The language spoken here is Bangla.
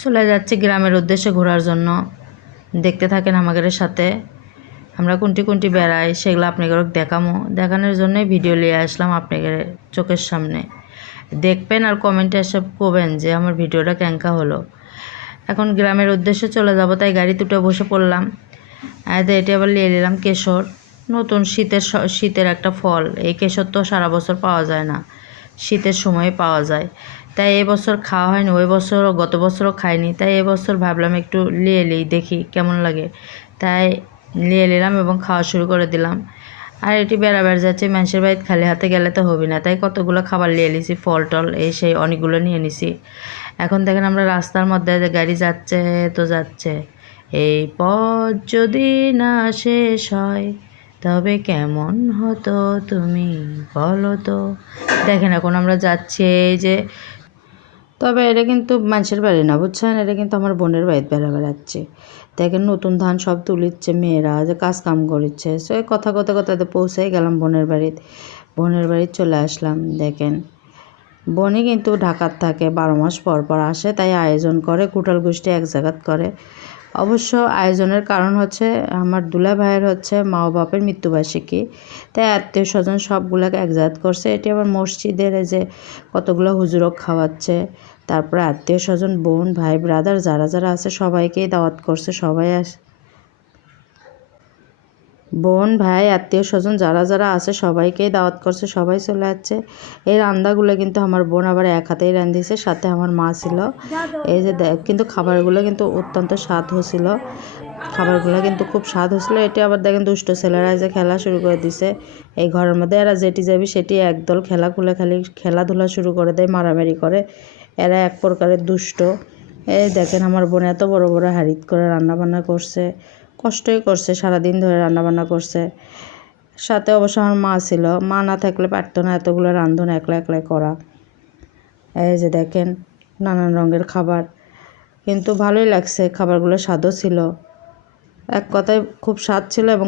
চলে যাচ্ছি গ্রামের উদ্দেশ্যে ঘোরার জন্য। দেখতে থাকেন আমাদের সাথে। আমরা কোনটি কোনটি বেড়াই সেগুলো আপনাদের দেখানোর জন্যই ভিডিও নিয়ে আসলাম আপনাদের চোখের সামনে। দেখবেন আর কমেন্টে এসে করবেন যে আমার ভিডিওটা কেঙ্কা হলো। এখন গ্রামের উদ্দেশ্যে চলে যাব, তাই গাড়ি দুটো বসে পড়লাম। এটি আবার নিয়ে নিলাম কেশর, নতুন শীতের একটা ফল। এই কেশর তো সারা বছর পাওয়া যায় না, শীতের সময়ে পাওয়া যায়। তাই এবছর খাওয়া হয়নি, ওই বছরও গত বছরও খাইনি। তাই এবছর ভাবলাম একটু নিয়ে নিই, দেখি কেমন লাগে। তাই নিয়ে নিলাম এবং খাওয়া শুরু করে দিলাম। আর এটি বেড়াবার যাচ্ছে, মানুষের বাড়িতে খালি হাতে গেলে তো হবে না, তাই কতগুলো খাবার নিয়ে নিছি, ফল টল এই সেই অনেকগুলো নিয়ে নিছি। এখন দেখেন আমরা রাস্তার মধ্যে গাড়ি যাচ্ছে তো যাচ্ছে। এই পথ যদি না শেষ হয় তবে কেমন হতো তুমি বলো তো। দেখেন এখন আমরা যাচ্ছি এই যে, তবে এটা কিন্তু মানুষের বাড়ি না, বুঝছেন, এটা কিন্তু আমার বোনের বাড়িতে বেড়াচ্ছে। দেখেন নতুন ধান সব তুলিচ্ছে মেয়েরা, যে কাজ কাম করিচ্ছে। সো কথা কথাতে পৌঁছেই গেলাম বোনের বাড়িতে। বোনের বাড়িতে চলে আসলাম। দেখেন বোনই কিন্তু ঢাকার থাকে, 12 মাস পর পর আসে, তাই আয়োজন করে, কুটাল গোষ্ঠী এক জায়গাত করে। অবশ্য আয়োজনের কারণ হচ্ছে আমার দুলা ভাইয়ের হচ্ছে মা ও বাপের মৃত্যুবার্ষিকী, তাই আত্মীয় স্বজন সবগুলোকে এক জায়গাত করছে। এটি আবার মসজিদের এই যে কতগুলো হুজুরক খাওয়াচ্ছে, তারপরে আত্মীয় স্বজন বোন ভাই ব্রাদার যারা যারা আছে সবাইকেই দাওয়াত করছে। সবাই বোন ভাই আত্মীয় স্বজন যারা যারা আছে সবাইকেই দাওয়াত করছে, সবাই চলে যাচ্ছে। এই রান্নাগুলো কিন্তু আমার বোন আবার এক হাতেই রান্ধিছে, সাথে আমার মা ছিল। এই যে কিন্তু খাবারগুলো কিন্তু অত্যন্ত স্বাদ হয়েছিল, খাবারগুলো কিন্তু খুব স্বাদ হয়েছিল। এটি আবার দেখেন দুষ্ট ছেলেরা যে খেলা শুরু করে দিছে এই ঘরের মধ্যে। এরা যেটি যাবি সেটি একদল খালি খেলাধুলা শুরু করে দেয়, মারামারি করে। এরা এক প্রকারের দুষ্ট। এই দেখেন আমার বোন এত বড় বড় হাড়িত করে রান্নাবান্না করছে, কষ্টই করছে, সারাদিন ধরে রান্নাবান্না করছে। সাথে অবশ্য আমার মা ছিল, মা না থাকলে পারতো না এতগুলো রান্ধন একলা একলাই করা। এই যে দেখেন নানান রঙের খাবার, কিন্তু ভালোই লাগছে, খাবারগুলো স্বাদও ছিল, এক কথায় খুব স্বাদ ছিল এবং